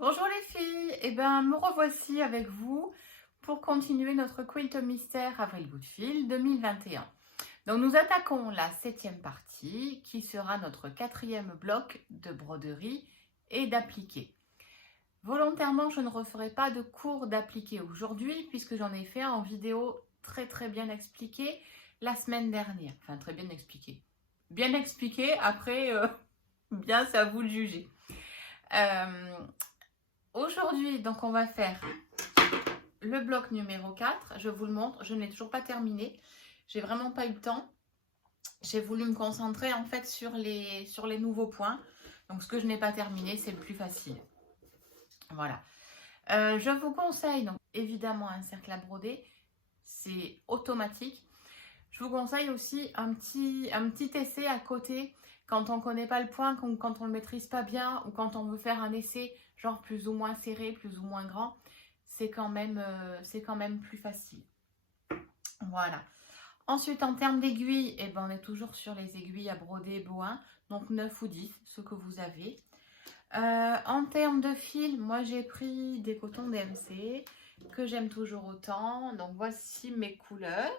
Bonjour les filles, me revoici avec vous pour continuer notre quilt mystère Avril Bout de Fil 2021. Donc nous attaquons la 7e partie qui sera notre 4e bloc de broderie et d'appliqué. Volontairement, je ne referai pas de cours d'appliqué aujourd'hui puisque j'en ai fait en vidéo très bien expliqué la semaine dernière. Enfin très bien expliqué. Bien expliqué, après bien c'est à vous de juger. Aujourd'hui, donc on va faire le bloc numéro 4. Je vous le montre, je n'ai toujours pas terminé. J'ai vraiment pas eu le temps. J'ai voulu me concentrer en fait sur les nouveaux points. Donc ce que je n'ai pas terminé, c'est le plus facile. Voilà. Je vous conseille donc évidemment un cercle à broder. C'est automatique. Je vous conseille aussi un petit essai à côté quand on ne connaît pas le point, quand on ne le maîtrise pas bien ou quand on veut faire un essai genre plus ou moins serré, plus ou moins grand, c'est quand même plus facile. Voilà. Ensuite, en termes d'aiguilles, on est toujours sur les aiguilles à broder Bohin, donc 9 ou 10, ce que vous avez. En termes de fil, moi j'ai pris des cotons DMC que j'aime toujours autant. Donc voici mes couleurs.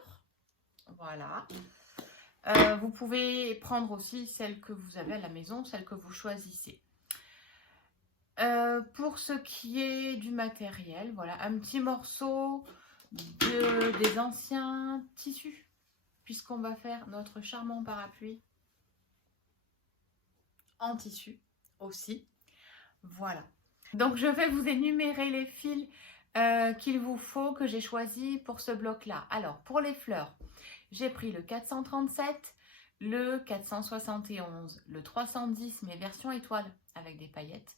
Voilà. Vous pouvez prendre aussi celles que vous avez à la maison, celles que vous choisissez. Pour ce qui est du matériel, voilà, un petit morceau des anciens tissus, puisqu'on va faire notre charmant parapluie en tissu aussi. Voilà. Donc, je vais vous énumérer les fils qu'il vous faut, que j'ai choisi pour ce bloc-là. Alors, pour les fleurs, j'ai pris le 437, le 471, le 310, mais version étoile avec des paillettes,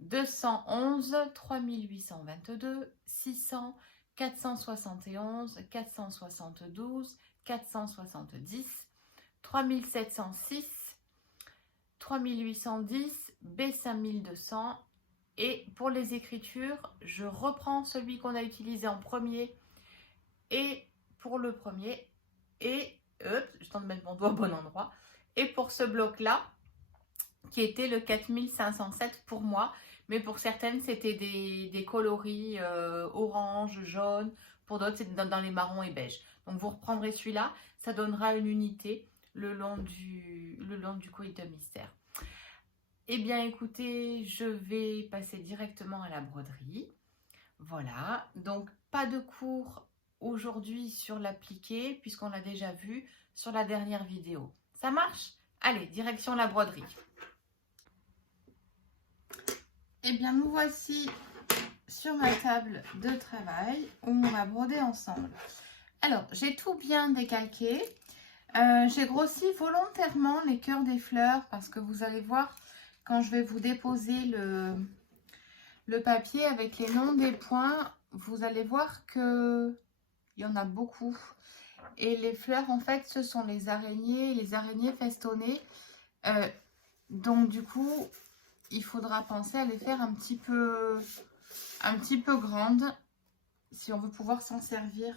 211, 3822, 600, 471, 472, 470, 3706, 3810, B5200. Et pour les écritures, je reprends celui qu'on a utilisé en premier et pour le premier et je tente de mettre mon doigt au bon endroit. Et pour ce bloc-là, qui était le 4507 pour moi, mais pour certaines, c'était des coloris orange, jaune, pour d'autres, c'est dans les marrons et beige. Donc, vous reprendrez celui-là, ça donnera une unité le long du colis de mystère. Eh bien, écoutez, je vais passer directement à la broderie. Voilà, donc pas de cours aujourd'hui sur l'appliqué, puisqu'on l'a déjà vu sur la dernière vidéo. Ça marche? Allez, direction la broderie. Eh bien, nous voici sur ma table de travail où on va broder ensemble. Alors, j'ai tout bien décalqué. J'ai grossi volontairement les cœurs des fleurs parce que vous allez voir, quand je vais vous déposer le papier avec les noms des points, vous allez voir qu'il y en a beaucoup. Et les fleurs, en fait, ce sont les araignées festonnées. Donc, du coup, il faudra penser à les faire un petit peu grandes si on veut pouvoir s'en servir,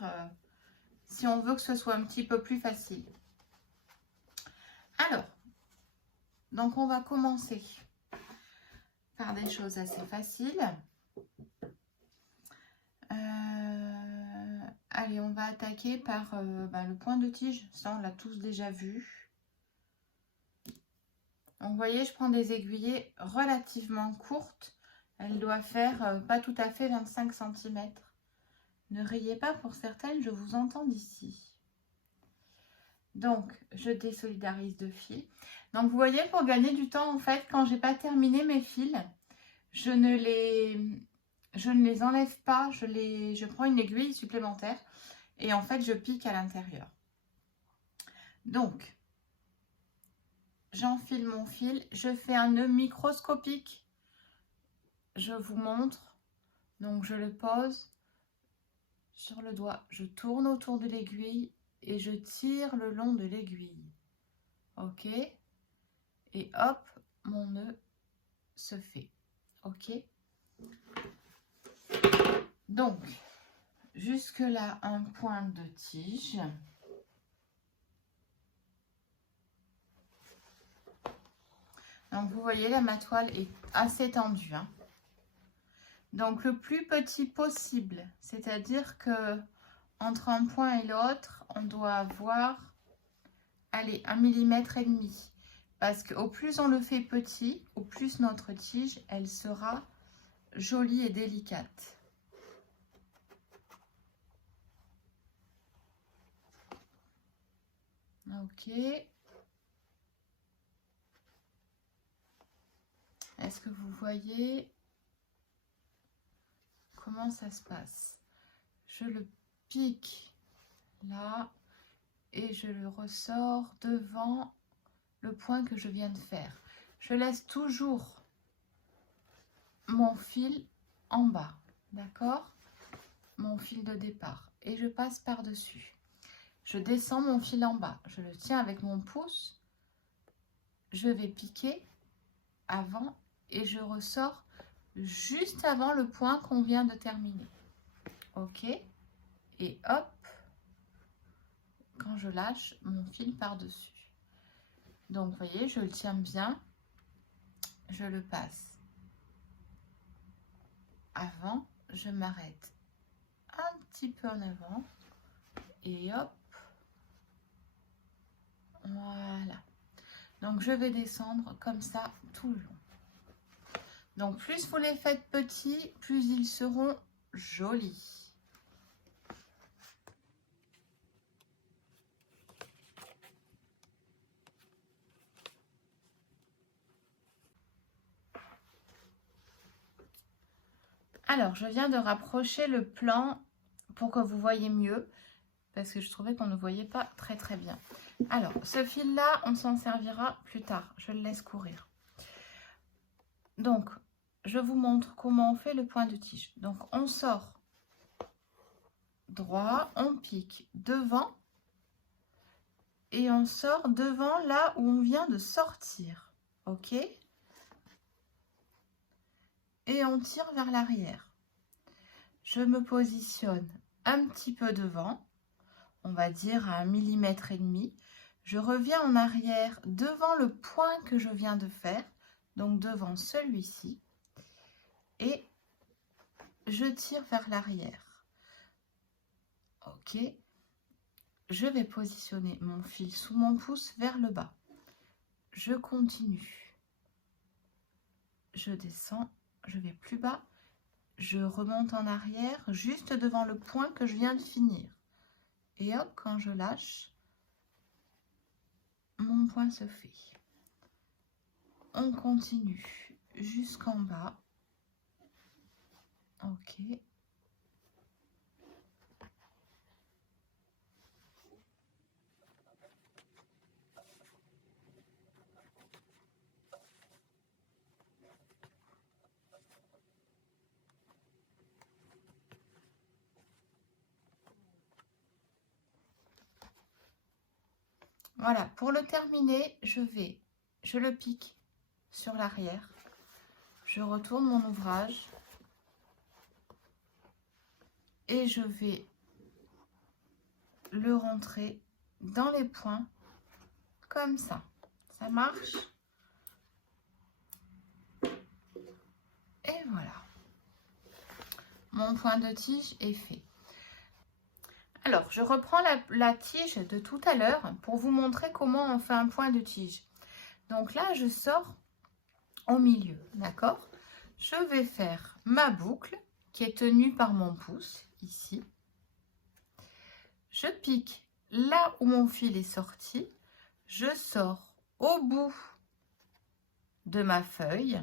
si on veut que ce soit un petit peu plus facile. Alors, donc on va commencer par des choses assez faciles. Allez, on va attaquer par le point de tige. Ça, on l'a tous déjà vu. Donc, vous voyez, je prends des aiguillets relativement courtes. Elle doit faire pas tout à fait 25 cm. Ne riez pas, pour certaines, je vous entends d'ici. Donc, je désolidarise de fils. Donc, vous voyez, pour gagner du temps, en fait, quand j'ai pas terminé mes fils, je ne les enlève pas. Je prends une aiguille supplémentaire et en fait, je pique à l'intérieur. Donc, j'enfile mon fil. Je fais un nœud microscopique. Je vous montre. Donc, je le pose sur le doigt. Je tourne autour de l'aiguille et je tire le long de l'aiguille. Ok? Et hop, mon nœud se fait. Ok? Donc, jusque là, un point de tige. Donc, vous voyez, là, ma toile est assez tendue. Hein. Donc le plus petit possible, c'est-à-dire que entre un point et l'autre, on doit avoir, allez, 1,5 mm. Parce qu'au plus on le fait petit, au plus notre tige, elle sera jolie et délicate. Ok. Est-ce que vous voyez comment ça se passe? Je le pique là et je le ressors devant le point que je viens de faire. Je laisse toujours mon fil en bas, d'accord? Mon fil de départ. Et je passe par-dessus. Je descends mon fil en bas. Je le tiens avec mon pouce. Je vais piquer avant et je ressors juste avant le point qu'on vient de terminer. Ok? Et hop, quand je lâche mon fil par-dessus. Donc, vous voyez, je le tiens bien. Je le passe avant. Je m'arrête un petit peu en avant. Et hop. Voilà. Donc, je vais descendre comme ça tout le long. Donc, plus vous les faites petits, plus ils seront jolis. Alors, je viens de rapprocher le plan pour que vous voyez mieux, parce que je trouvais qu'on ne voyait pas très très bien. Alors, ce fil-là, on s'en servira plus tard. Je le laisse courir. Donc, je vous montre comment on fait le point de tige. Donc, on sort droit, on pique devant et on sort devant là où on vient de sortir. Ok? Et on tire vers l'arrière. Je me positionne un petit peu devant, on va dire à 1,5 mm. Je reviens en arrière devant le point que je viens de faire, donc devant celui-ci, et je tire vers l'arrière. Ok, je vais positionner mon fil sous mon pouce vers le bas. Je continue. Je descends, je vais plus bas, je remonte en arrière juste devant le point que je viens de finir. Et hop, quand je lâche, mon point se fait. On continue jusqu'en bas. Ok. Voilà, pour le terminer, je le pique sur l'arrière. Je retourne mon ouvrage et je vais le rentrer dans les points comme ça. Ça marche? Et voilà. Mon point de tige est fait. Alors, je reprends la tige de tout à l'heure pour vous montrer comment on fait un point de tige. Donc là, je sors au milieu, d'accord? Je vais faire ma boucle qui est tenue par mon pouce, ici. Je pique là où mon fil est sorti. Je sors au bout de ma feuille.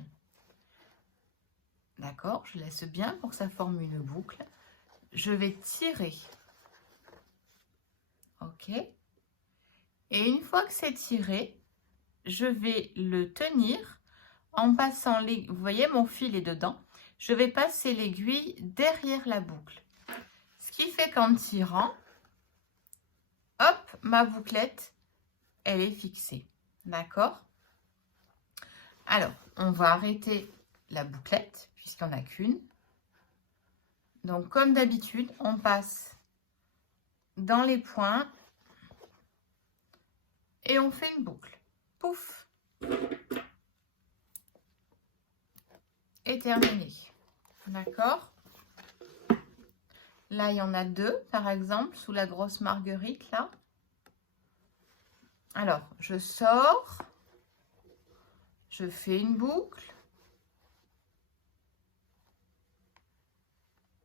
D'accord? Je laisse bien pour que ça forme une boucle. Je vais tirer. Ok? Et une fois que c'est tiré, je vais le tenir en passant les... Vous voyez, mon fil est dedans. Je vais passer l'aiguille derrière la boucle. Ce qui fait qu'en tirant, hop, ma bouclette, elle est fixée. D'accord? Alors, on va arrêter la bouclette, puisqu'il n'y en a qu'une. Donc, comme d'habitude, on passe dans les points et on fait une boucle. Pouf! Et terminé. D'accord? Là, il y en a 2, par exemple, sous la grosse marguerite, là. Alors, je sors, je fais une boucle,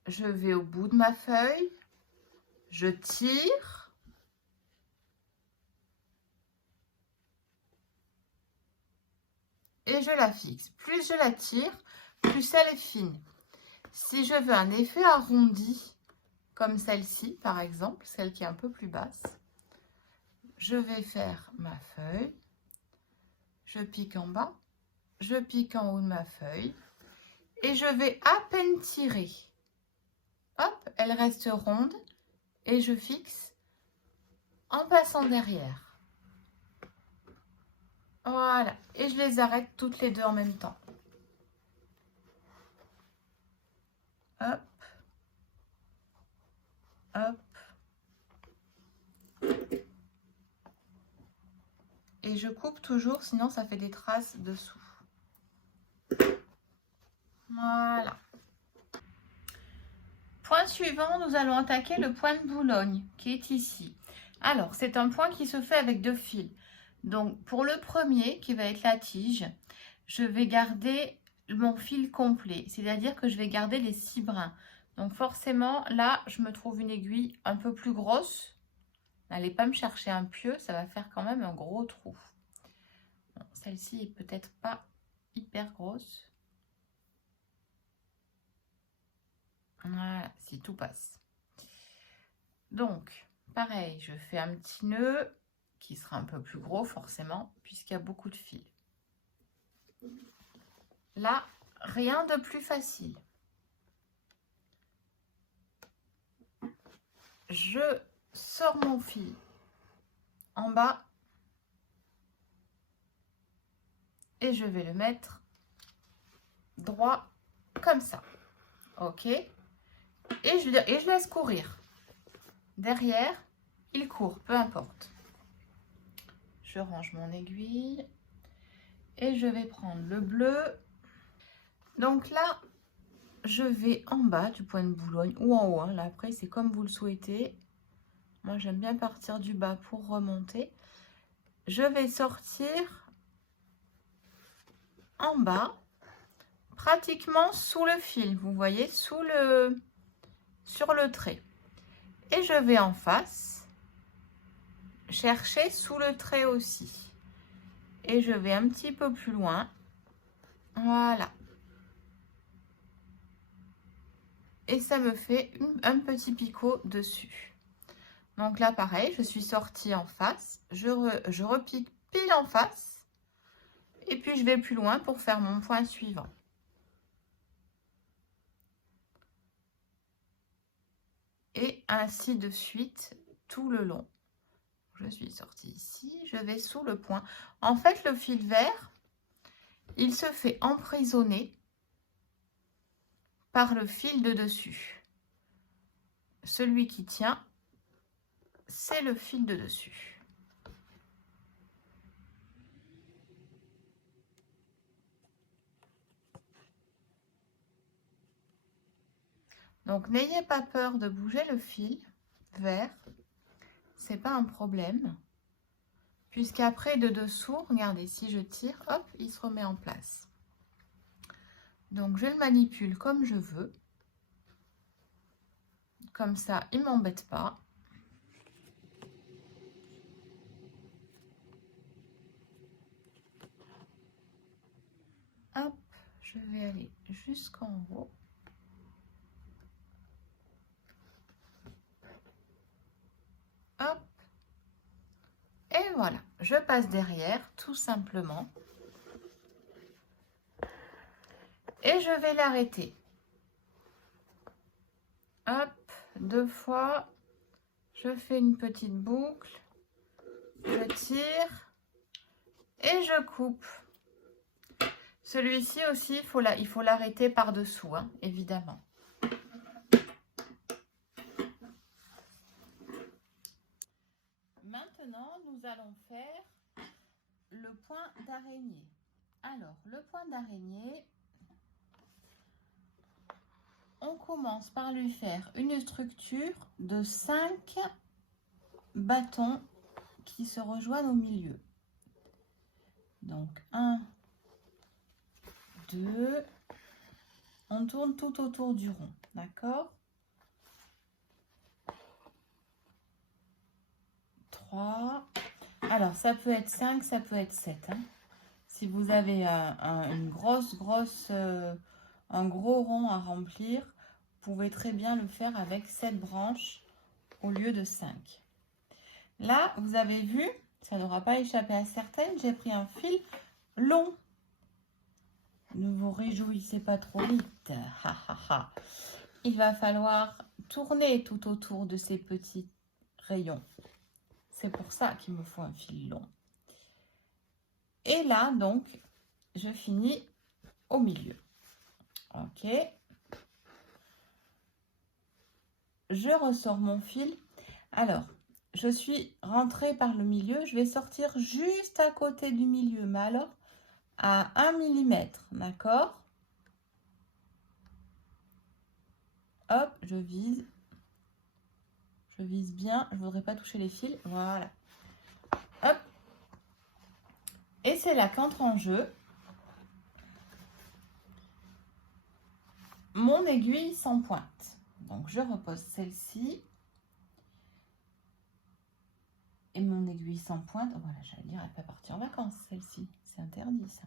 je vais au bout de ma feuille, je tire, et je la fixe. Plus je la tire, plus elle est fine. Si je veux un effet arrondi, comme celle-ci, par exemple, celle qui est un peu plus basse, je vais faire ma feuille, je pique en bas, je pique en haut de ma feuille, et je vais à peine tirer. Hop, elle reste ronde, et je fixe en passant derrière. Voilà, et je les arrête toutes les 2 en même temps. Hop, hop. Et je coupe toujours, sinon ça fait des traces dessous. Voilà. Point suivant, nous allons attaquer le point de Boulogne, qui est ici. Alors, c'est un point qui se fait avec 2 fils. Donc, pour le premier, qui va être la tige, je vais garder mon fil complet. C'est-à-dire que je vais garder les 6 brins. Donc, forcément, là, je me trouve une aiguille un peu plus grosse. N'allez pas me chercher un pieu, ça va faire quand même un gros trou. Bon, celle-ci est peut-être pas hyper grosse. Voilà, si tout passe. Donc, pareil, je fais un petit nœud qui sera un peu plus gros forcément, puisqu'il y a beaucoup de fils. Là, rien de plus facile. Je sors mon fil en bas et je vais le mettre droit comme ça. Ok? Et je laisse courir. Derrière, il court, peu importe. Je range mon aiguille et je vais prendre le bleu. Donc là, je vais en bas du point de Boulogne ou en haut. Hein. Là, après, c'est comme vous le souhaitez. Moi, j'aime bien partir du bas pour remonter. Je vais sortir en bas, pratiquement sous le fil. Vous voyez, sur le trait. Et je vais en face, chercher sous le trait aussi. Et je vais un petit peu plus loin. Voilà. Et ça me fait un petit picot dessus. Donc là, pareil, je suis sortie en face. Je repique pile en face. Et puis, je vais plus loin pour faire mon point suivant. Et ainsi de suite, tout le long. Je suis sortie ici, je vais sous le point. En fait, le fil vert, il se fait emprisonner par le fil de dessus. Celui qui tient, c'est le fil de dessus. Donc, n'ayez pas peur de bouger le fil vert. C'est pas un problème. Puisqu'après, de dessous, regardez, si je tire, hop, il se remet en place. Donc, je le manipule comme je veux. Comme ça, il ne m'embête pas. Hop, je vais aller jusqu'en haut. Hop. Et voilà, je passe derrière, tout simplement. Et je vais l'arrêter. Hop, 2 fois. Je fais une petite boucle. Je tire. Et je coupe. Celui-ci aussi, il faut l'arrêter par-dessous, hein, évidemment. Maintenant, nous allons faire le point d'araignée. Alors, le point d'araignée, commence par lui faire une structure de 5 bâtons qui se rejoignent au milieu. Donc 1, 2, on tourne tout autour du rond, d'accord? 3, alors ça peut être 5, ça peut être 7. Hein. Si vous avez une un gros rond à remplir, vous pouvez très bien le faire avec 7 branches au lieu de 5. Là, vous avez vu, ça n'aura pas échappé à certaines, j'ai pris un fil long. Ne vous réjouissez pas trop vite. Ha, ha, ha. Il va falloir tourner tout autour de ces petits rayons. C'est pour ça qu'il me faut un fil long. Et là, donc, je finis au milieu. Ok. Je ressors mon fil. Alors, je suis rentrée par le milieu. Je vais sortir juste à côté du milieu, mais alors à 1 mm, d'accord? Hop, je vise. Je vise bien. Je ne voudrais pas toucher les fils. Voilà. Hop. Et c'est là qu'entre en jeu mon aiguille sans pointe. Donc, je repose celle-ci. Et mon aiguille sans pointe, voilà, j'allais dire, elle peut partir en vacances, celle-ci. C'est interdit, ça.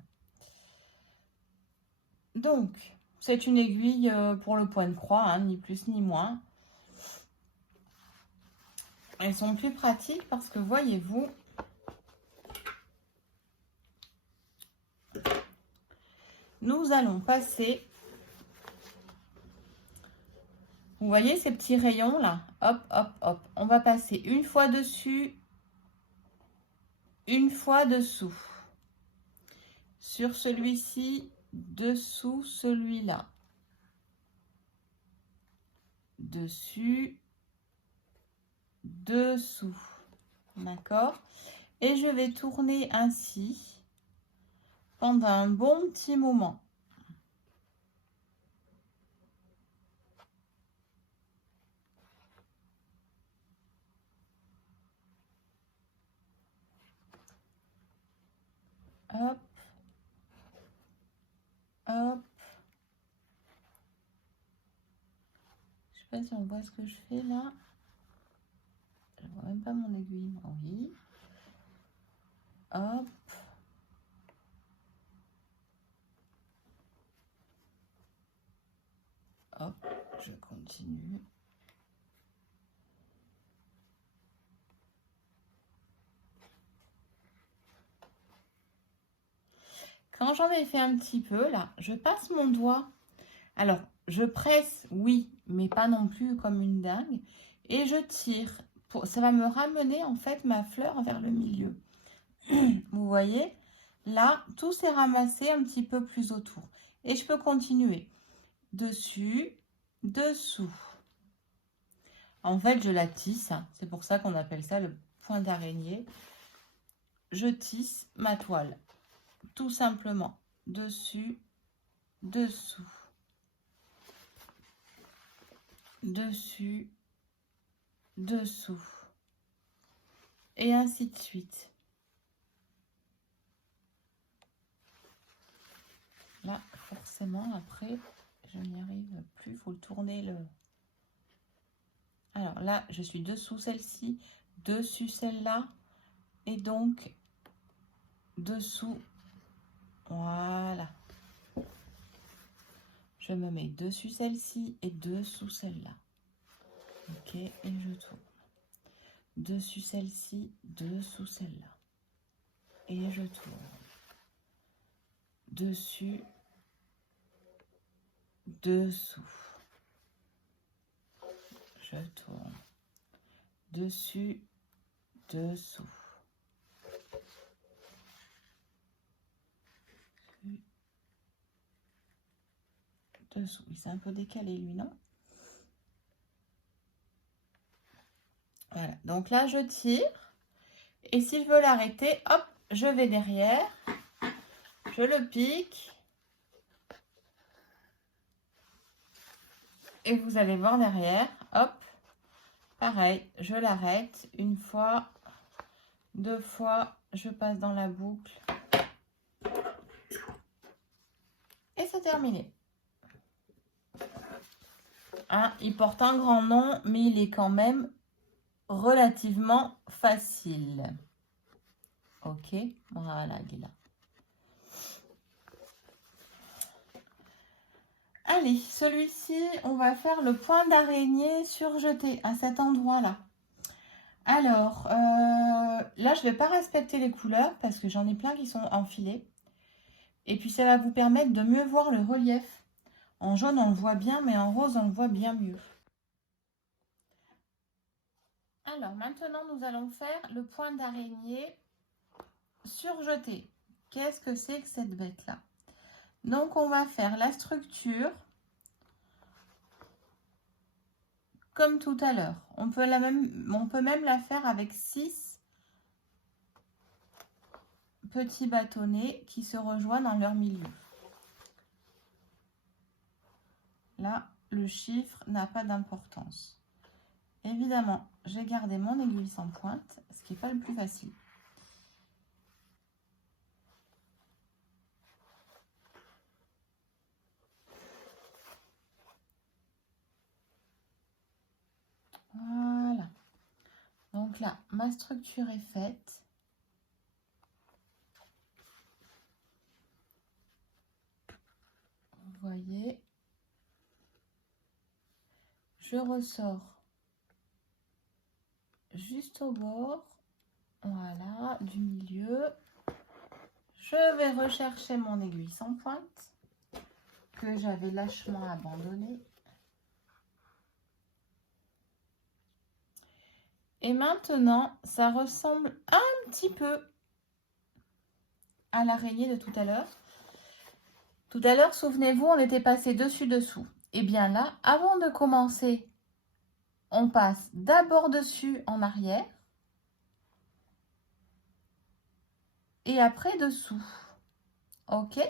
Donc, c'est une aiguille pour le point de croix, hein, ni plus ni moins. Elles sont plus pratiques parce que, voyez-vous, nous allons passer, vous voyez ces petits rayons là, hop, hop, hop. On va passer une fois dessus, une fois dessous. Sur celui-ci, dessous celui-là. Dessus, dessous. D'accord? Et je vais tourner ainsi pendant un bon petit moment. Hop. Hop. Je sais pas si on voit ce que je fais là. Je vois même pas mon aiguille. Oui. Hop. Hop. Je continue. Quand j'en ai fait un petit peu là, je passe mon doigt. Alors, je presse, oui, mais pas non plus comme une dingue. Et je tire. Ça va me ramener en fait ma fleur vers le milieu. Vous voyez, là, tout s'est ramassé un petit peu plus autour. Et je peux continuer. Dessus, dessous. En fait, je la tisse. C'est pour ça qu'on appelle ça le point d'araignée. Je tisse ma toile. Tout simplement. Dessus, dessous. Dessus, dessous. Et ainsi de suite. Là, forcément, après, je n'y arrive plus. Il faut le tourner. Alors là, je suis dessous celle-ci, dessus celle-là. Et donc, dessous. Voilà. Je me mets dessus celle-ci et dessous celle-là. Ok, et je tourne. Dessus celle-ci, dessous celle-là. Et je tourne. Dessus, dessous. Je tourne. Dessus, dessous. Dessous. Il s'est un peu décalé lui, non? Voilà. Donc là, je tire. Et si je veux l'arrêter, hop, je vais derrière. Je le pique. Et vous allez voir derrière, hop, pareil, je l'arrête une fois, deux fois, je passe dans la boucle. Et c'est terminé. Hein, il porte un grand nom, mais il est quand même relativement facile. Ok, voilà, il est là. Allez, celui-ci, on va faire le point d'araignée surjeté à cet endroit-là. Alors, là, je ne vais pas respecter les couleurs parce que j'en ai plein qui sont enfilés. Et puis, ça va vous permettre de mieux voir le relief. En jaune, on le voit bien, mais en rose, on le voit bien mieux. Alors, maintenant, nous allons faire le point d'araignée surjeté. Qu'est-ce que c'est que cette bête-là? Donc, on va faire la structure comme tout à l'heure. On peut même la faire avec 6 petits bâtonnets qui se rejoignent dans leur milieu. Là, le chiffre n'a pas d'importance. Évidemment, j'ai gardé mon aiguille sans pointe, ce qui n'est pas le plus facile. Voilà. Donc là, ma structure est faite. Vous voyez. Je ressors juste au bord. Voilà, du milieu. Je vais rechercher mon aiguille sans pointe que j'avais lâchement abandonnée. Et maintenant, ça ressemble un petit peu à l'araignée de tout à l'heure. Tout à l'heure, souvenez-vous, on était passé dessus-dessous. Et bien là, avant de commencer, on passe d'abord dessus en arrière. Et après dessous. Ok?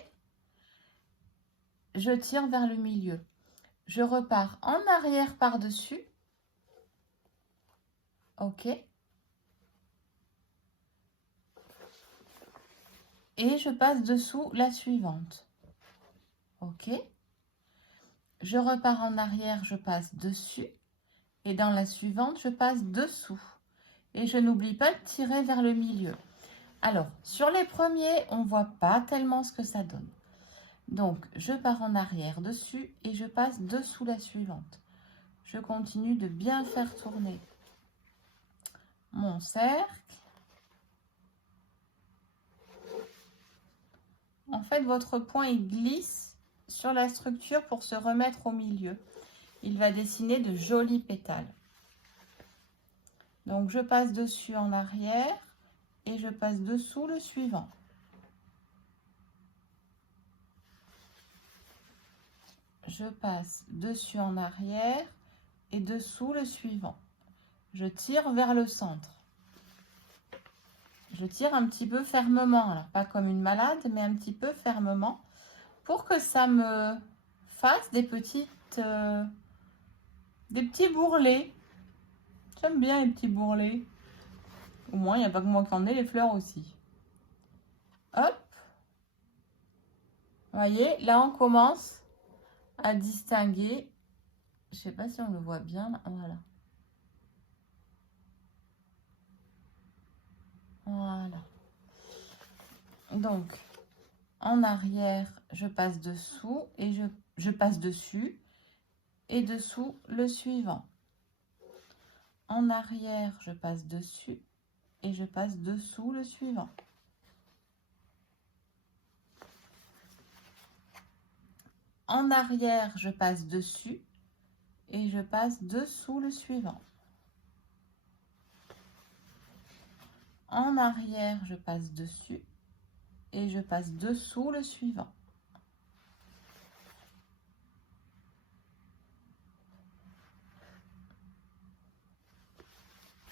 Je tire vers le milieu. Je repars en arrière par-dessus. Ok? Et je passe dessous la suivante. Ok? Je repars en arrière, je passe dessus. Et dans la suivante, je passe dessous. Et je n'oublie pas de tirer vers le milieu. Alors, sur les premiers, on ne voit pas tellement ce que ça donne. Donc, je pars en arrière dessus et je passe dessous la suivante. Je continue de bien faire tourner mon cercle. En fait, votre point, il glisse sur la structure pour se remettre au milieu. Il va dessiner de jolis pétales. Donc, je passe dessus en arrière et je passe dessous le suivant. Je passe dessus en arrière et dessous le suivant. Je tire vers le centre. Je tire un petit peu fermement, alors pas comme une malade, mais un petit peu fermement pour que ça me fasse des petits bourrelets. J'aime bien les petits bourrelets. Au moins, il n'y a pas que moi qui en ai, les fleurs aussi. Hop. Vous voyez, là, on commence à distinguer. Je ne sais pas si on le voit bien. Là. Voilà. Voilà. Donc, en arrière, je passe dessous et je passe dessus et dessous le suivant. En arrière, je passe dessus et je passe dessous le suivant. En arrière, je passe dessus et je passe dessous le suivant. En arrière, je passe dessus et je passe dessous le suivant.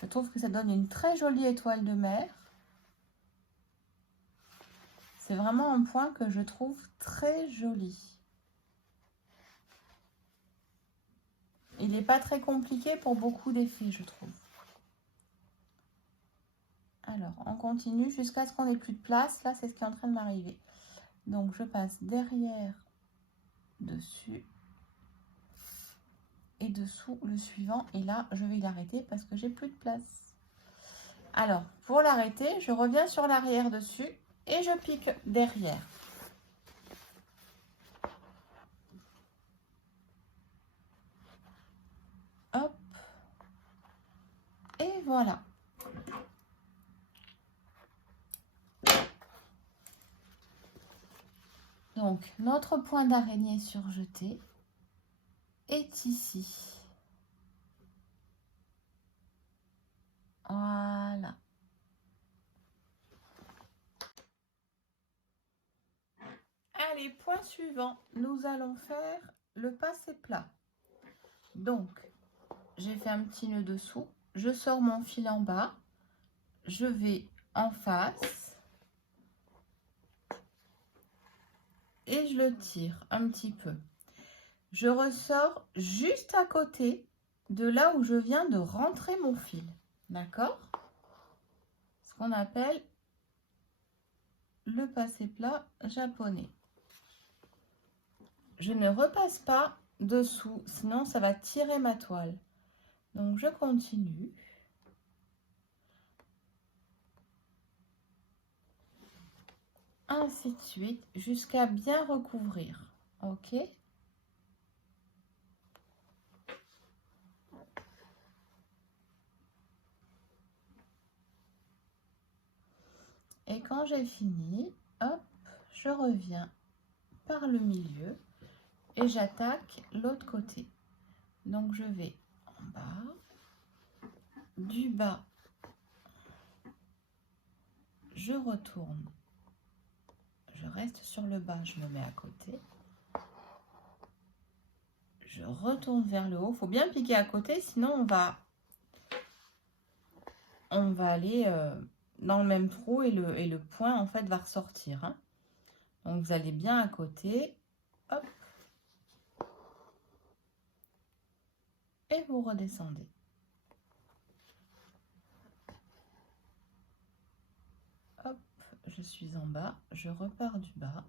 Je trouve que ça donne une très jolie étoile de mer. C'est vraiment un point que je trouve très joli. il n'est pas très compliqué pour beaucoup d'effets, je trouve. Alors, on continue jusqu'à ce qu'on n'ait plus de place. Là, c'est ce qui est en train de m'arriver. Donc, je passe derrière, dessus et dessous le suivant. Et là, je vais l'arrêter parce que j'ai plus de place. Alors, pour l'arrêter, je reviens sur l'arrière dessus et je pique derrière. Hop. Et voilà. Donc, notre point d'araignée surjeté est ici. Voilà. Allez, point suivant, nous allons faire le passé plat. Donc, j'ai fait un petit nœud dessous, je sors mon fil en bas, je vais en face et je le tire un petit peu. Je ressors juste à côté de là où je viens de rentrer mon fil, d'accord? Ce qu'on appelle le passé plat japonais. Je ne repasse pas dessous, sinon ça va tirer ma toile. Donc je continue. Ainsi de suite, jusqu'à bien recouvrir. Ok? Et quand j'ai fini, hop, je reviens par le milieu et j'attaque l'autre côté. Donc je vais en bas, du bas, je retourne, je reste sur le bas, je me mets à côté, je retourne vers le haut. Il faut bien piquer à côté, sinon on va aller dans le même trou et le point en fait va ressortir. Hein. Donc vous allez bien à côté, hop, et vous redescendez. Hop, je suis en bas, je repars du bas.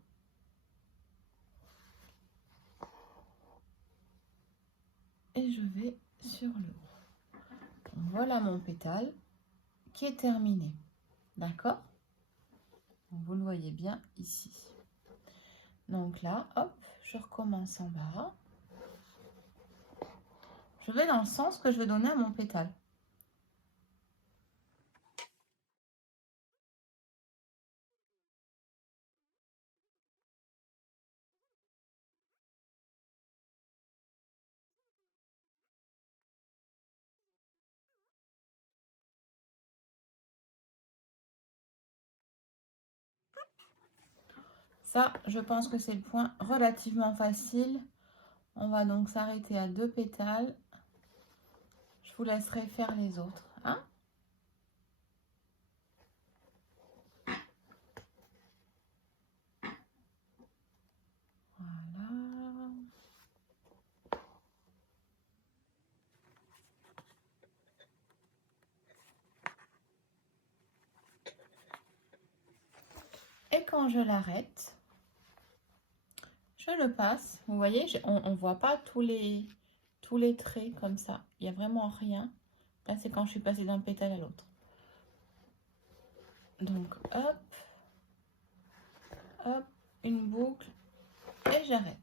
Et je vais sur le haut. Voilà mon pétale qui est terminé. D'accord? Vous le voyez bien ici. Donc là, hop, je recommence en bas. Je vais dans le sens que je vais donner à mon pétale. Ça, je pense que c'est le point relativement facile. On va donc s'arrêter à 2 pétales. Je vous laisserai faire les autres. Hein? Voilà. Et quand je l'arrête, je le passe. Vous voyez, on ne voit pas tous les traits comme ça. Il n'y a vraiment rien. Là, c'est quand je suis passée d'un pétale à l'autre. Donc, hop, hop, une boucle et j'arrête.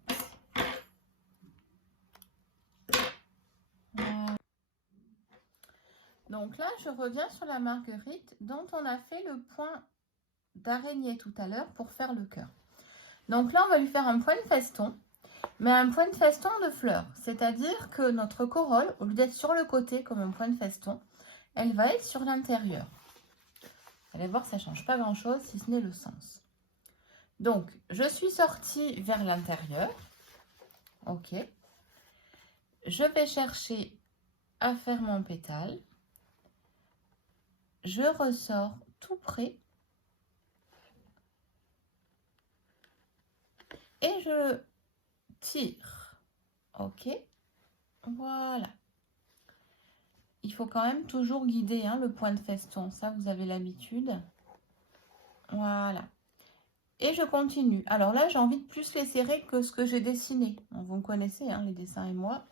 Voilà. Donc là, je reviens sur la marguerite dont on a fait le point d'araignée tout à l'heure pour faire le cœur. Donc là, on va lui faire un point de feston, mais un point de feston de fleurs. C'est-à-dire que notre corolle, au lieu d'être sur le côté comme un point de feston, elle va être sur l'intérieur. Vous allez voir, ça ne change pas grand-chose si ce n'est le sens. Donc, je suis sortie vers l'intérieur. Ok. Je vais chercher à faire mon pétale. Je ressors tout près. Et je tire. Ok. Voilà. Il faut quand même toujours guider hein, le point de feston. Ça, vous avez l'habitude. Voilà. Et je continue. Alors là, j'ai envie de plus les serrer que ce que j'ai dessiné. Donc, vous me connaissez, hein, les dessins et moi.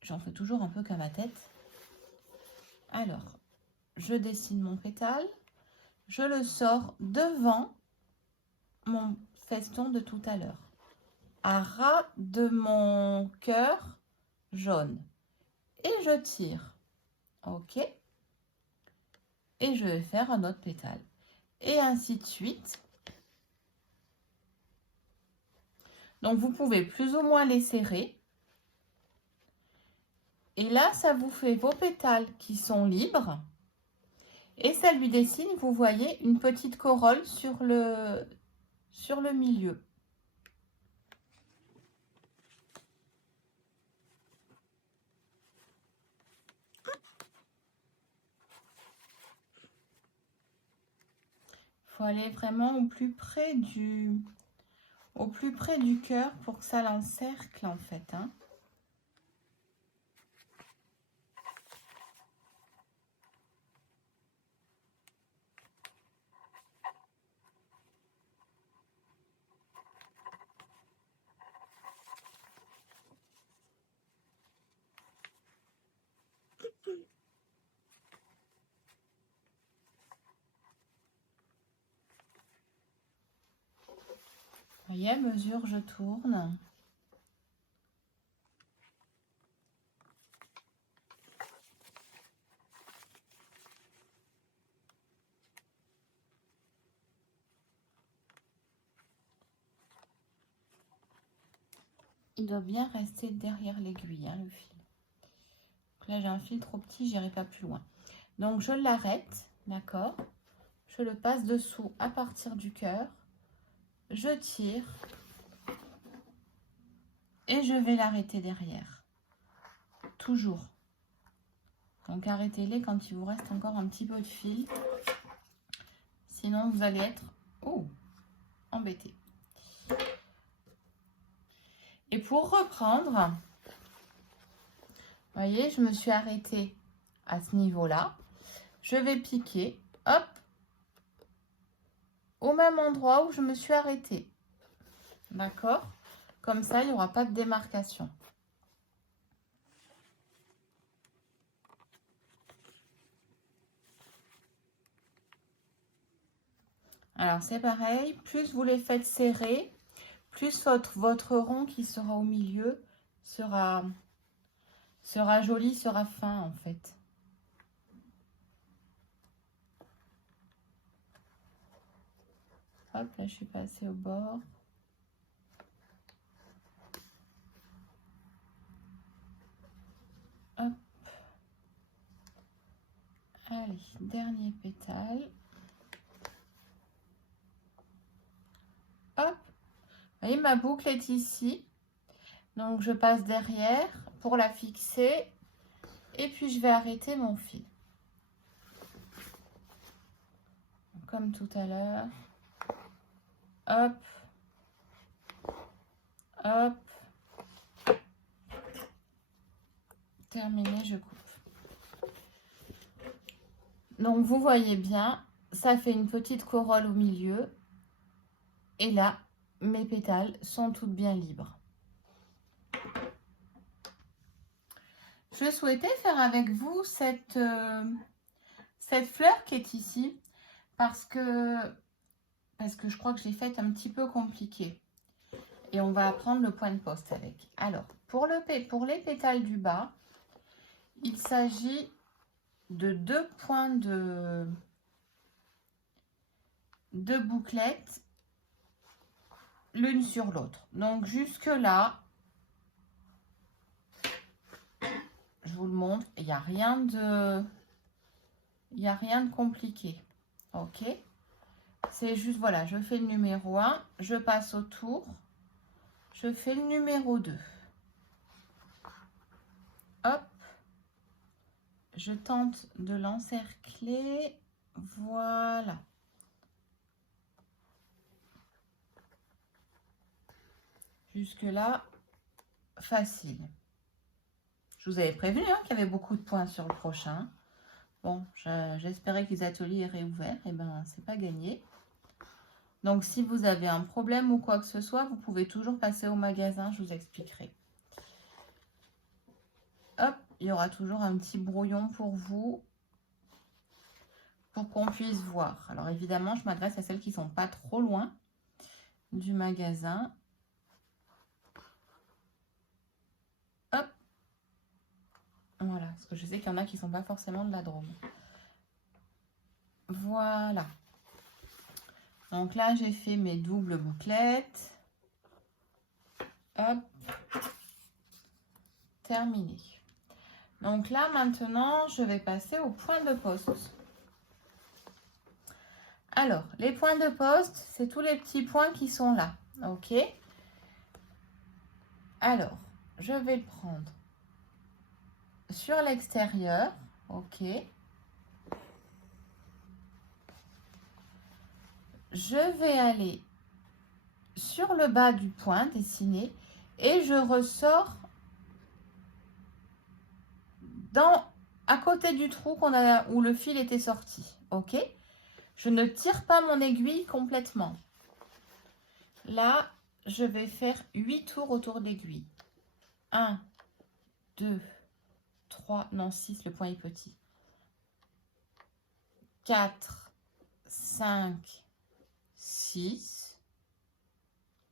J'en fais toujours un peu qu'à ma tête. Alors, je dessine mon pétale. Je le sors devant mon feston de tout à l'heure. À ras de mon cœur jaune. Et je tire. Ok. Et je vais faire un autre pétale. Et ainsi de suite. Donc, vous pouvez plus ou moins les serrer. Et là, ça vous fait vos pétales qui sont libres. Et ça lui dessine, vous voyez, une petite corolle sur le milieu. Il faut aller vraiment au plus près du cœur pour que ça l'encercle en fait. Hein. Vous voyez, à mesure je tourne. Il doit bien rester derrière l'aiguille, hein, le fil. Donc là, j'ai un fil trop petit, j'irai pas plus loin. Donc, je l'arrête, d'accord? Je le passe dessous à partir du cœur. Je tire. Et je vais l'arrêter derrière. Toujours. Donc, arrêtez-les quand il vous reste encore un petit peu de fil. Sinon, vous allez être embêté. Et pour reprendre, vous voyez, je me suis arrêtée à ce niveau-là. Je vais piquer, hop, au même endroit où je me suis arrêtée. D'accord? Comme ça, il n'y aura pas de démarcation. Alors, c'est pareil, plus vous les faites serrer, plus votre rond qui sera au milieu sera joli, sera fin en fait. Hop, là je suis passée au bord. Hop. Allez, dernier pétale. Hop. Vous voyez, ma boucle est ici. Donc je passe derrière pour la fixer. Et puis je vais arrêter mon fil. Comme tout à l'heure. Hop. Hop. Terminé, je coupe. Donc vous voyez bien, ça fait une petite corolle au milieu. Et là, mes pétales sont toutes bien libres. Je souhaitais faire avec vous cette fleur qui est ici parce que je crois que je l'ai faite un petit peu compliquée. Et on va apprendre le point de poste avec. Alors, pour les pétales du bas, il s'agit de 2 points de bouclettes l'une sur l'autre. Donc jusque là, je vous le montre, il n'y a rien de compliqué. Ok, c'est juste, voilà, je fais le numéro 1, je passe autour, je fais le numéro 2. Hop, je tente de l'encercler, voilà. Jusque là, facile. Je vous avais prévenu hein, qu'il y avait beaucoup de points sur le prochain. Bon, j'espérais que les ateliers aient réouvert. Et ben, c'est pas gagné. Donc, si vous avez un problème ou quoi que ce soit, vous pouvez toujours passer au magasin. Je vous expliquerai. Hop, il y aura toujours un petit brouillon pour vous. Pour qu'on puisse voir. Alors, évidemment, je m'adresse à celles qui ne sont pas trop loin du magasin. Hop. Voilà, parce que je sais qu'il y en a qui ne sont pas forcément de la Drôme. Voilà. Donc là, j'ai fait mes doubles bouclettes. Hop. Terminé. Donc là, maintenant, je vais passer au point de poste. Alors, les points de poste, c'est tous les petits points qui sont là. OK? Alors, je vais le prendre sur l'extérieur. OK? Je vais aller sur le bas du point dessiné et je ressors à côté du trou où le fil était sorti. OK? Je ne tire pas mon aiguille complètement. Là, je vais faire 8 tours autour de l'aiguille. 1, 2, 3, non 6, le point est petit. 4, 5, 6.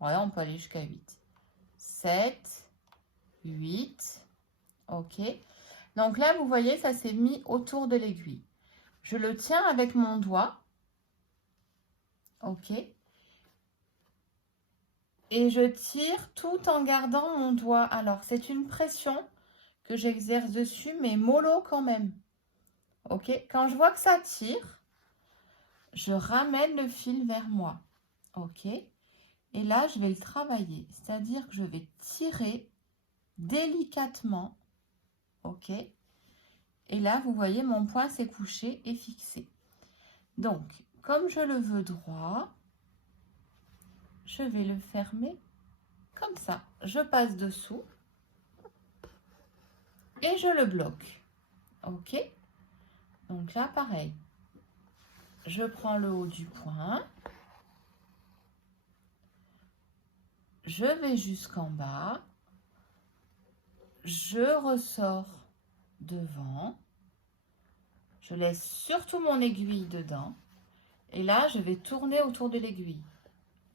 Voilà, on peut aller jusqu'à 8. 7, 8. OK. Donc là, vous voyez, ça s'est mis autour de l'aiguille. Je le tiens avec mon doigt. OK. Et je tire tout en gardant mon doigt. Alors, c'est une pression que j'exerce dessus, mais mollo quand même. OK. Quand je vois que ça tire, je ramène le fil vers moi. OK. Et là, je vais le travailler. C'est-à-dire que je vais tirer délicatement. OK. Et là, vous voyez, mon point s'est couché et fixé. Donc, comme je le veux droit, je vais le fermer comme ça. Je passe dessous et je le bloque. OK? Donc là, pareil. Je prends le haut du point. Je vais jusqu'en bas. Je ressors devant. Je laisse surtout mon aiguille dedans. Et là, je vais tourner autour de l'aiguille.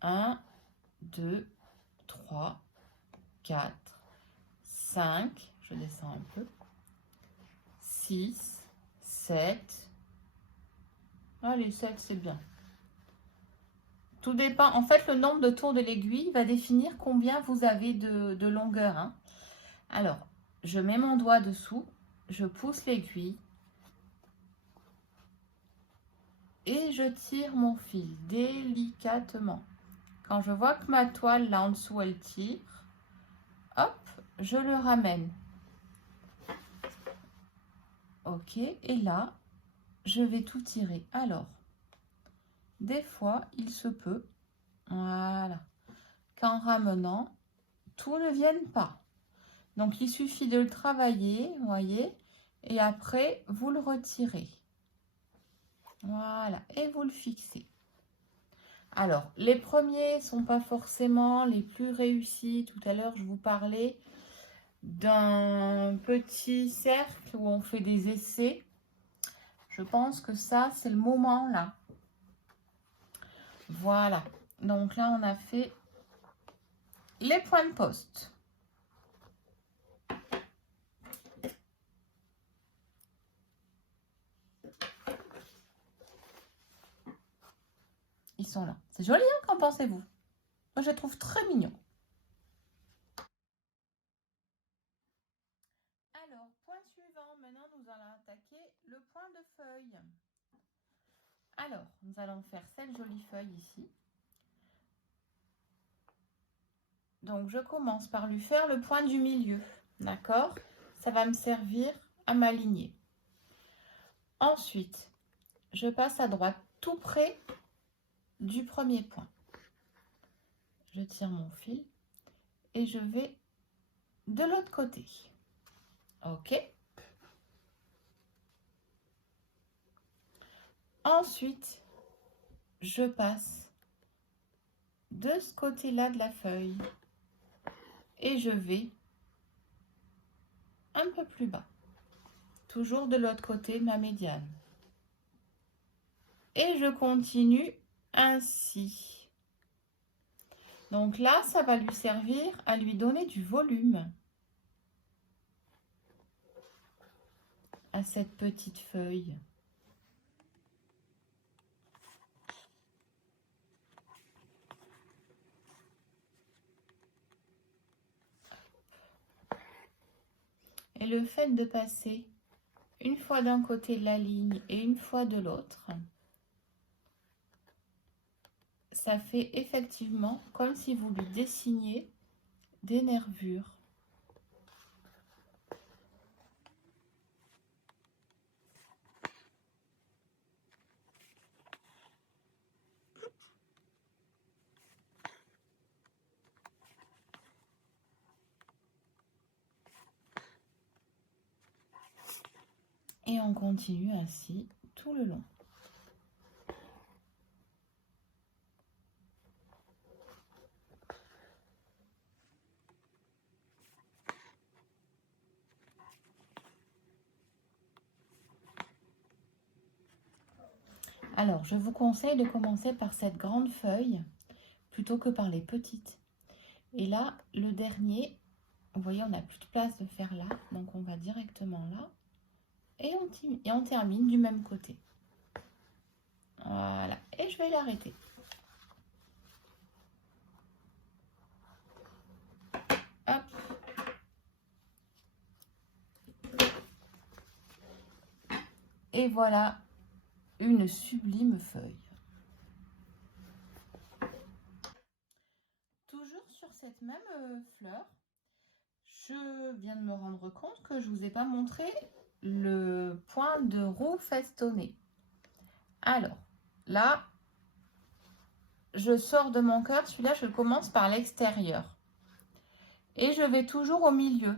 1, 2, 3, 4, 5. Je descends un peu. 6, 7. Allez, 7, c'est bien. Tout dépend. En fait, le nombre de tours de l'aiguille va définir combien vous avez de longueur. Hein. Alors, je mets mon doigt dessous. Je pousse l'aiguille. Et je tire mon fil délicatement. Quand je vois que ma toile, là en dessous, elle tire, hop, je le ramène. OK, et là, je vais tout tirer. Alors, des fois, il se peut, voilà, qu'en ramenant, tout ne vienne pas. Donc, il suffit de le travailler, vous voyez, et après, vous le retirez. Voilà, et vous le fixez. Alors, les premiers ne sont pas forcément les plus réussis. Tout à l'heure, je vous parlais d'un petit cercle où on fait des essais. Je pense que ça, c'est le moment là. Voilà. Donc là, on a fait les points de poste. Ils sont là. C'est joli, hein? Qu'en pensez-vous? Moi, je les trouve très mignons. Alors, point suivant. Maintenant, nous allons attaquer le point de feuille. Alors, nous allons faire cette jolie feuille ici. Donc, je commence par lui faire le point du milieu. D'accord? Ça va me servir à m'aligner. Ensuite, je passe à droite tout près du premier point. Je tire mon fil et je vais de l'autre côté. Ok. Ensuite, je passe de ce côté-là de la feuille et je vais un peu plus bas. Toujours de l'autre côté de ma médiane. Et je continue ainsi. Donc là, ça va lui servir à lui donner du volume à cette petite feuille. Et le fait de passer une fois d'un côté de la ligne et une fois de l'autre, ça fait effectivement comme si vous lui dessiniez des nervures. Et on continue ainsi tout le long. Alors, je vous conseille de commencer par cette grande feuille plutôt que par les petites. Et là, le dernier, vous voyez, on n'a plus de place de faire là, donc on va directement là. Et on termine du même côté. Voilà, et je vais l'arrêter. Hop. Et voilà une sublime feuille. Toujours sur cette même fleur, je viens de me rendre compte que je ne vous ai pas montré le point de roue festonné. Alors, là, je sors de mon cœur, celui-là, je commence par l'extérieur. Et je vais toujours au milieu,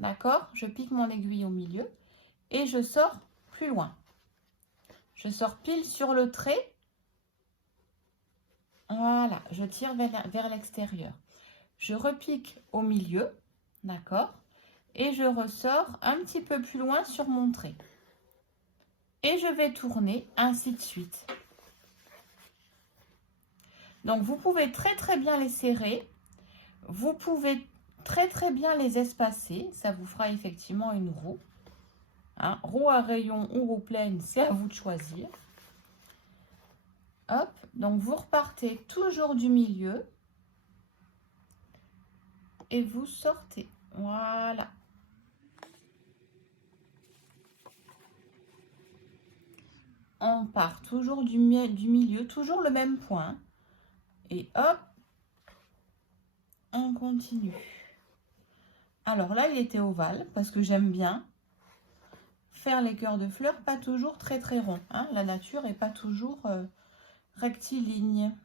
d'accord? Je pique mon aiguille au milieu et je sors plus loin. Je sors pile sur le trait. Voilà, je tire vers l'extérieur. Je repique au milieu, d'accord? Et je ressors un petit peu plus loin sur mon trait. Et je vais tourner ainsi de suite. Donc, vous pouvez très bien les serrer. Vous pouvez très bien les espacer. Ça vous fera effectivement une roue. Hein, roue à rayon ou roue pleine, c'est à vous de choisir. Hop, donc vous repartez toujours du milieu. Et vous sortez. Voilà. On part toujours du milieu, toujours le même point. Et hop, on continue. Alors là, il était ovale parce que j'aime bien faire les cœurs de fleurs, pas toujours très ronds. Hein. La nature n'est pas toujours rectiligne.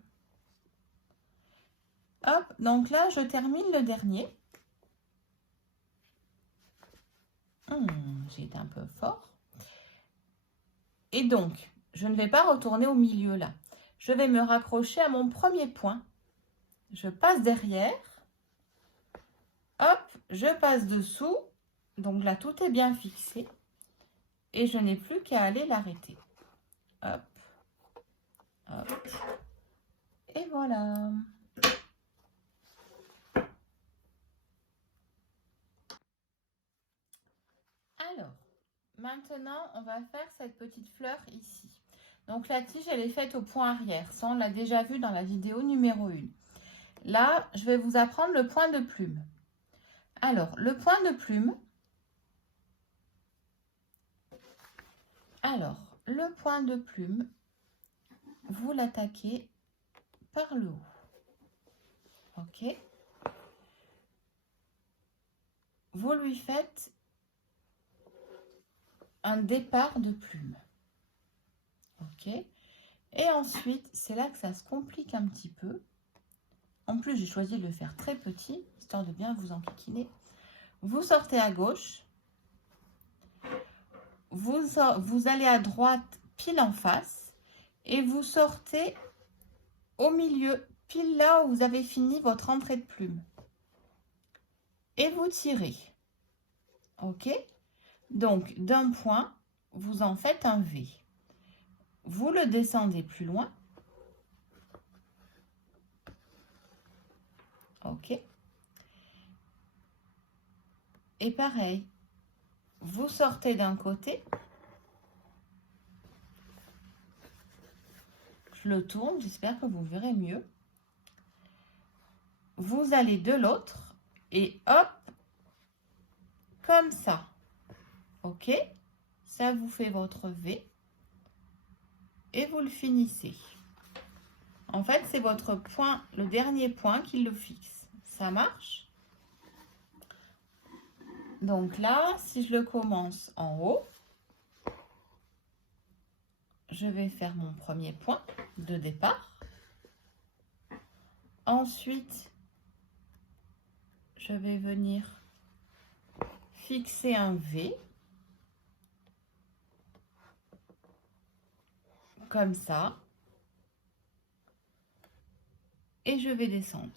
Hop, donc là, je termine le dernier. J'ai été un peu fort. Et donc, je ne vais pas retourner au milieu là. Je vais me raccrocher à mon premier point. Je passe derrière. Hop, je passe dessous. Donc là, tout est bien fixé. Et je n'ai plus qu'à aller l'arrêter. Hop, hop. Et voilà. Alors, maintenant, on va faire cette petite fleur ici. Donc, la tige, elle est faite au point arrière. Ça, on l'a déjà vu dans la vidéo numéro 1. Là, je vais vous apprendre le point de plume. Alors, le point de plume. Alors, le point de plume, vous l'attaquez par le haut. Ok? Vous lui faites un départ de plume. Ok? Et ensuite, c'est là que ça se complique un petit peu. En plus, j'ai choisi de le faire très petit, histoire de bien vous enquiquiner. Vous sortez à gauche. vous allez à droite pile en face et vous sortez au milieu, pile là où vous avez fini votre entrée de plume. Et vous tirez. Ok? Donc, d'un point, vous en faites un V. Vous le descendez plus loin. Ok? Et pareil, vous sortez d'un côté. Je le tourne, j'espère que vous verrez mieux. Vous allez de l'autre et hop, comme ça. Ok? Ça vous fait votre V. Et vous le finissez. En fait, c'est votre point, le dernier point qui le fixe. Ça marche? Donc là, si je le commence en haut, je vais faire mon premier point de départ. Ensuite, je vais venir fixer un V. Comme ça. Et je vais descendre.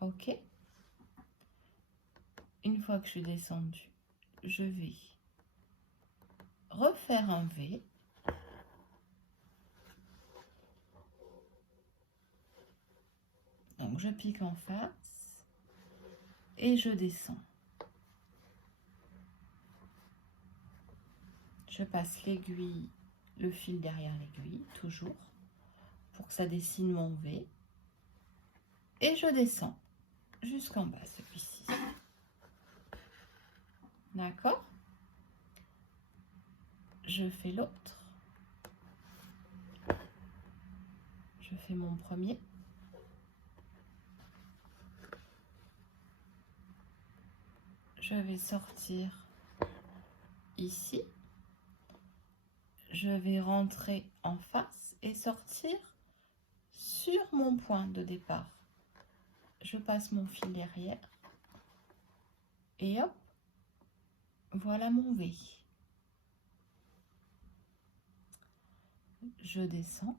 Ok. Une fois que je suis descendue, je vais refaire un V. Donc je pique en face et je descends. Je passe l'aiguille, le fil derrière l'aiguille, toujours, pour que ça dessine mon V. Et je descends jusqu'en bas, celui-ci. D'accord? Je fais l'autre. Je fais mon premier. Je vais sortir ici. Je vais rentrer en face et sortir sur mon point de départ. Je passe mon fil derrière et hop, voilà mon V. Je descends.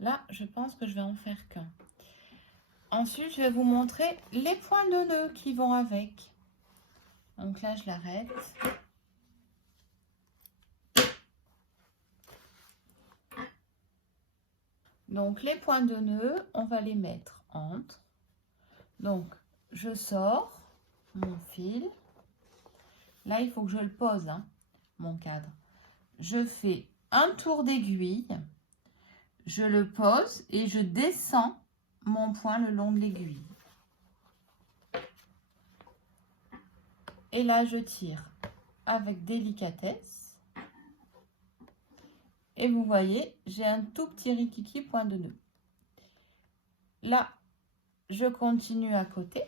Là, je pense que je vais en faire qu'un. Ensuite, je vais vous montrer les points de nœud qui vont avec. Donc là, je l'arrête. Donc, les points de nœud, on va les mettre entre. Donc, je sors mon fil. Là, il faut que je le pose, hein, mon cadre. Je fais un tour d'aiguille. Je le pose et je descends mon point le long de l'aiguille. Et là, je tire avec délicatesse. Et vous voyez, j'ai un tout petit rikiki point de nœud. Là, je continue à côté.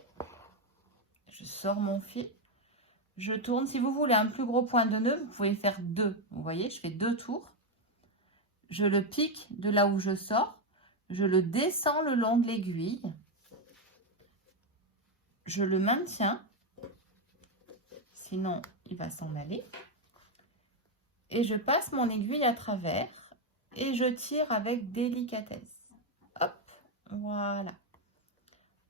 Je sors mon fil. Je tourne. Si vous voulez un plus gros point de nœud, vous pouvez faire deux. Vous voyez, je fais deux tours. Je le pique de là où je sors. Je le descends le long de l'aiguille. Je le maintiens. Sinon, il va s'en aller. Et je passe mon aiguille à travers. Et je tire avec délicatesse. Hop, voilà.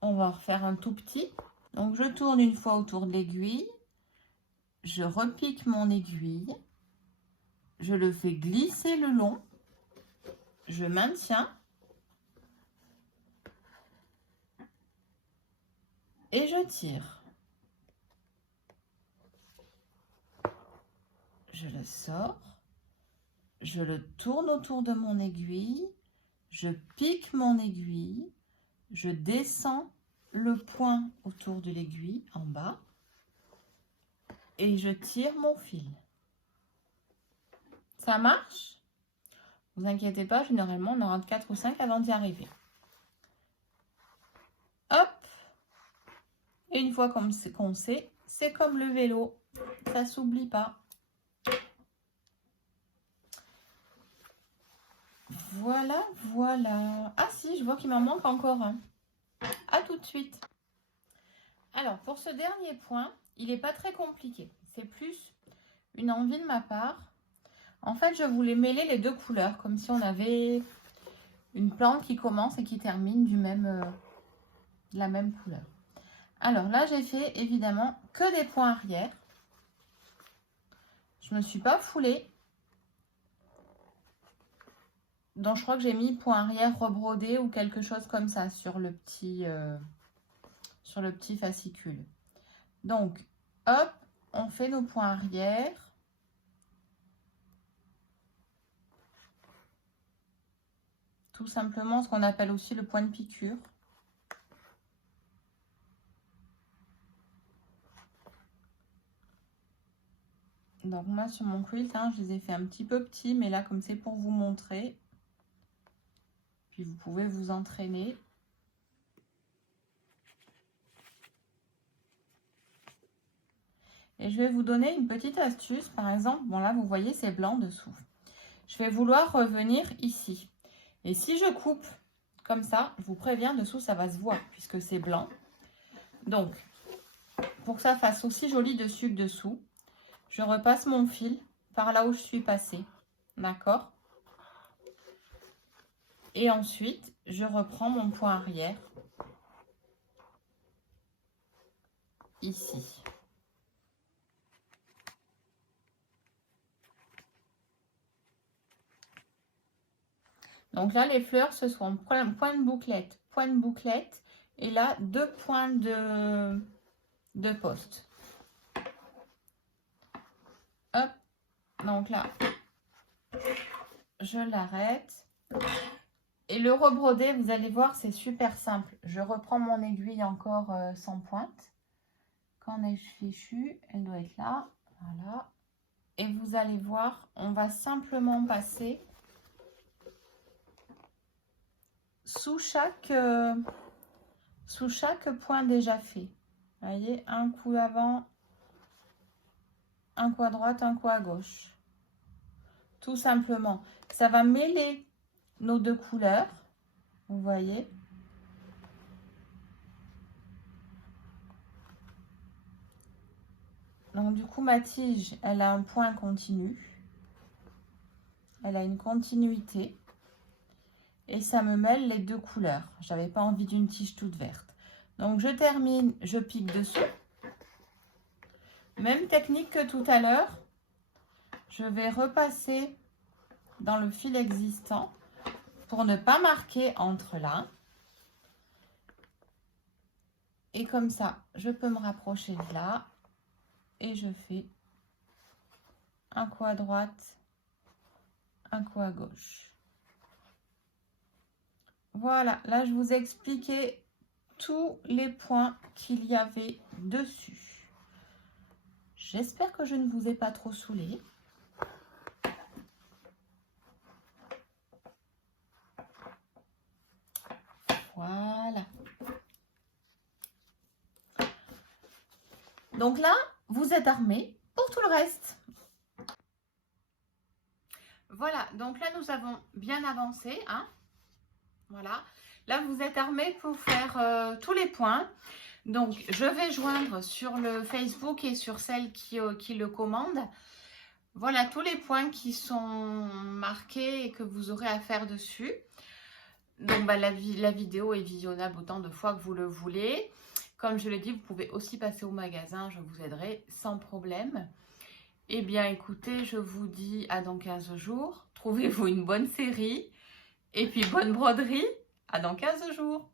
On va en refaire un tout petit. Donc, je tourne une fois autour de l'aiguille. Je repique mon aiguille. Je le fais glisser le long. Je maintiens. Et je tire. Je le sors. Je le tourne autour de mon aiguille. Je pique mon aiguille. Je descends le point autour de l'aiguille en bas. Et je tire mon fil. Ça marche? Ne vous inquiétez pas, généralement, on en rentre 4 ou 5 avant d'y arriver. Hop! Et une fois qu'on sait, c'est comme le vélo. Ça s'oublie pas. Voilà, voilà. Ah si, je vois qu'il m'en manque encore un. À tout de suite. Alors, pour ce dernier point, il n'est pas très compliqué. C'est plus une envie de ma part. En fait, je voulais mêler les deux couleurs, comme si on avait une plante qui commence et qui termine de la même couleur. Alors là, j'ai fait évidemment que des points arrière. Je ne me suis pas foulée. Donc, je crois que j'ai mis point arrière rebrodé ou quelque chose comme ça sur le petit fascicule. Donc, hop, on fait nos points arrière. Tout simplement ce qu'on appelle aussi le point de piqûre. Donc moi sur mon quilt, hein, je les ai fait un petit peu petits, mais là comme c'est pour vous montrer. Puis vous pouvez vous entraîner. Et je vais vous donner une petite astuce. Par exemple, bon là vous voyez c'est blanc dessous. Je vais vouloir revenir ici. Et si je coupe comme ça, je vous préviens, dessous ça va se voir puisque c'est blanc. Donc, pour que ça fasse aussi joli dessus que dessous, je repasse mon fil par là où je suis passée. D'accord? Et ensuite, je reprends mon point arrière ici. Donc là, les fleurs, ce sont point de bouclette, et là, 2 points de poste. Hop, donc là, je l'arrête. Et le rebrodé, vous allez voir, c'est super simple. Je reprends mon aiguille encore sans pointe. Quand ai-je fichu? Elle doit être là, voilà. Et vous allez voir, on va simplement passer sous chaque point déjà fait. Vous voyez, un coup avant, un coup à droite, un coup à gauche. Tout simplement. Ça va mêler nos deux couleurs. Vous voyez. Donc du coup, ma tige, elle a un point continu. Elle a une continuité. Et ça me mêle les deux couleurs. J'avais pas envie d'une tige toute verte. Donc je termine, je pique dessous. Même technique que tout à l'heure. Je vais repasser dans le fil existant pour ne pas marquer entre là. Et comme ça, je peux me rapprocher de là. Et je fais un coup à droite, un coup à gauche. Voilà, là je vous ai expliqué tous les points qu'il y avait dessus. J'espère que je ne vous ai pas trop saoulé. Voilà. Donc là, vous êtes armés pour tout le reste. Voilà, donc là nous avons bien avancé, hein. Voilà, là vous êtes armés pour faire tous les points. Donc je vais joindre sur le Facebook et sur celle qui le commande. Voilà tous les points qui sont marqués et que vous aurez à faire dessus. Donc la vidéo est visionnable autant de fois que vous le voulez. Comme je l'ai dit, vous pouvez aussi passer au magasin, je vous aiderai sans problème. Eh bien écoutez, je vous dis à dans 15 jours. Trouvez-vous une bonne série. Et puis bonne broderie, à dans 15 jours.